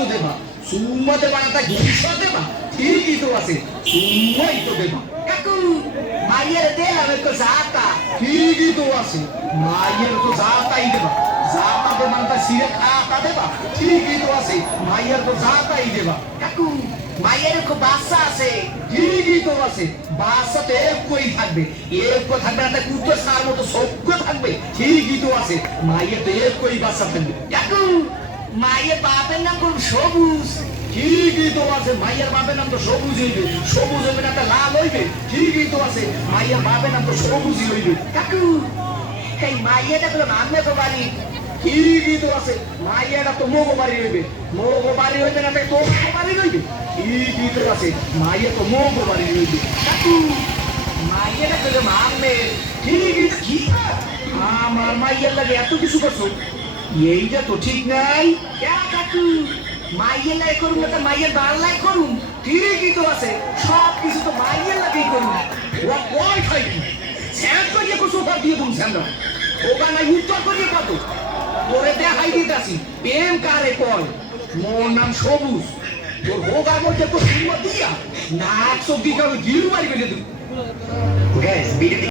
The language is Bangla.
তো দেবা সুম্মা দেবা না তা ঘিসা দেবা ঠিকই তো আছে সুম্মাই তো দেবা কাকু মাইয়ের দিলাম তো জাতা ঠিকই তো আছে মায়ের তো জাতাই দেবা জাতা দেবা না তা সিরে খাতা দেবা ঠিকই তো আছে মায়ের তো জাতাই দেবা কাকু মাইয়ের খুব বাচ্চা আছে ঠিকই তো আছে বাচ্চা তো একই থাকবে একই থাকবে না তা কুত্তো সার মতো সভ্য থাকবে ঠিকই তো আছে মায়ের তো একই বাচ্চা থাকবে কাকু মায়ের বাপের নাম খুব সবুজ ঠিকই তো আছে মাইয়ার বাপের নাম তো সবুজ হইবে সবুজ হইবে না তা লাল হইবে ঠিকই তো আছে মাইয়ার বাপের নাম তো সবুজই হইবে কাকু এই মাইয়েটা বলে মামলে তো বাড়ি ঠিকই তো আছে মাইয়াটা তো মোগো বাড়ি হইবে মোগো বাড়ি হইবে না তাই তো বাড়ি হইবে ঠিকই তো আছে মাইয়া তো মোগো বাড়ি হইবে কাকু মাইয়েটা বলে মামলে ঠিকই তো কি আমার মাইয়ার লাগে এত কিছু করছো এইটা তো ঠিক নাই কাকু মাইয়ের লাই করুন না মাইয়ের বাংলায় করুন ঠিকই তো আছে সব কিছু তো মাইয়ের লাগেই করুন ও কয় খাই কি স্যান্ড করিয়ে কোসো পর দিয়ে তুমি স্যান্ড ওগা নাই উত্তর করিয়ে কত তোরে দেখাই দিতাছি প্রেম কারে কয় মোর নাম সবুজ তোর হোগার মধ্যে তো সিংহ দিয়া না 100 দিকে গিরু মারি ফেলে তুই গাইস ভিডিও